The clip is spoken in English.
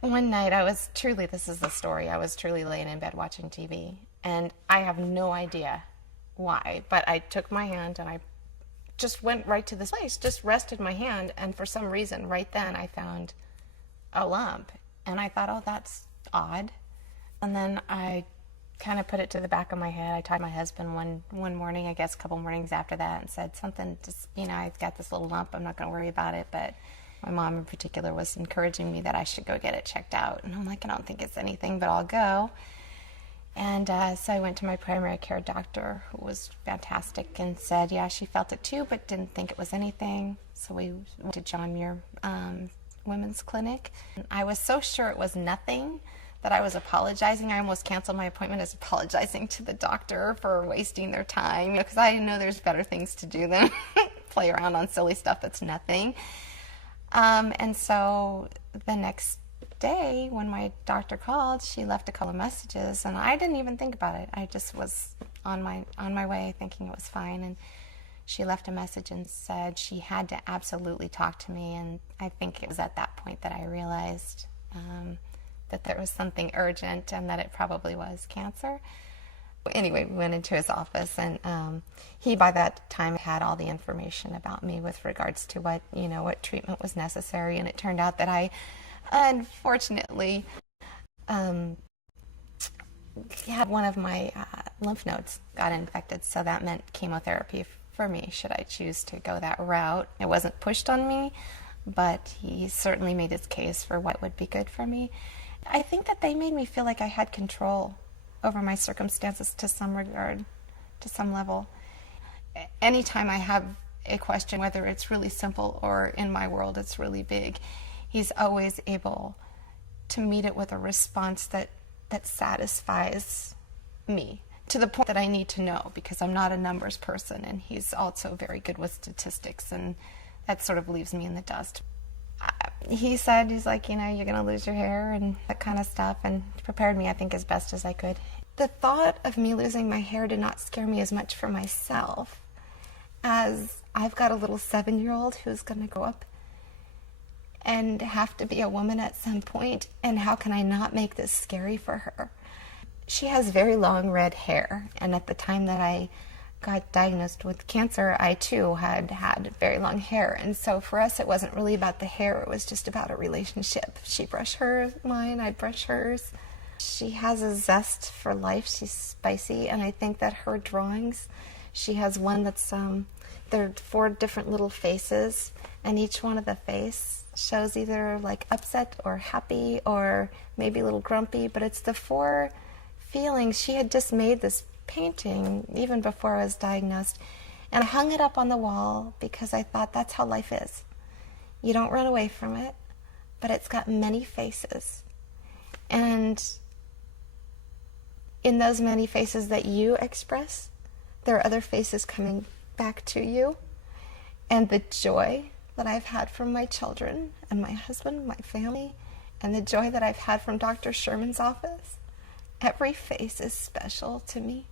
One night this is the story, I was truly laying in bed watching TV, and I have no idea why, but I took my hand and I just went right to this place, just rested my hand, and for some reason, right then, I found a lump, and I thought, oh, that's odd. And then I kind of put it to the back of my head. I talked to my husband one morning, I guess a couple mornings after that, and said something, just, I've got this little lump, I'm not going to worry about it, but my mom in particular was encouraging me that I should go get it checked out. And I'm like, I don't think it's anything, but I'll go. And so I went to my primary care doctor, who was fantastic, and said, yeah, she felt it too, but didn't think it was anything. So we went to John Muir Women's Clinic. And I was so sure it was nothing that I was apologizing. I almost canceled my appointment as apologizing to the doctor for wasting their time, because I know there's better things to do than play around on silly stuff that's nothing. And so the next day when my doctor called, she left a couple of messages, and I didn't even think about it. I just was on my way thinking it was fine, and she left a message and said she had to absolutely talk to me, and I think it was at that point that I realized that there was something urgent and that it probably was cancer. Anyway, we went into his office, and he by that time had all the information about me with regards to what treatment was necessary, and it turned out that I unfortunately had one of my lymph nodes got infected, so that meant chemotherapy for me should I choose to go that route. It wasn't pushed on me, but he certainly made his case for what would be good for me. I think that they made me feel like I had control over my circumstances to some regard, to some level. Anytime I have a question, whether it's really simple or in my world it's really big, he's always able to meet it with a response that satisfies me, to the point that I need to know, because I'm not a numbers person, and he's also very good with statistics, and that sort of leaves me in the dust. He said, he's like, you're going to lose your hair and that kind of stuff, and prepared me, I think, as best as I could. The thought of me losing my hair did not scare me as much for myself as I've got a little 7-year-old who's going to grow up and have to be a woman at some point, and how can I not make this scary for her? She has very long red hair, and at the time that I got diagnosed with cancer, I too had very long hair, and so for us it wasn't really about the hair, it was just about a relationship. She brushed mine, I brush hers. She has a zest for life, she's spicy, and I think that her drawings, she has one that's, there are 4 different little faces, and each one of the face shows either like upset or happy or maybe a little grumpy, but it's the 4 feelings. She had just made this painting even before I was diagnosed, and I hung it up on the wall because I thought that's how life is. You don't run away from it, but it's got many faces, and in those many faces that you express, there are other faces coming back to you, and the joy that I've had from my children and my husband, my family, and the joy that I've had from Dr. Sherman's office, every face is special to me.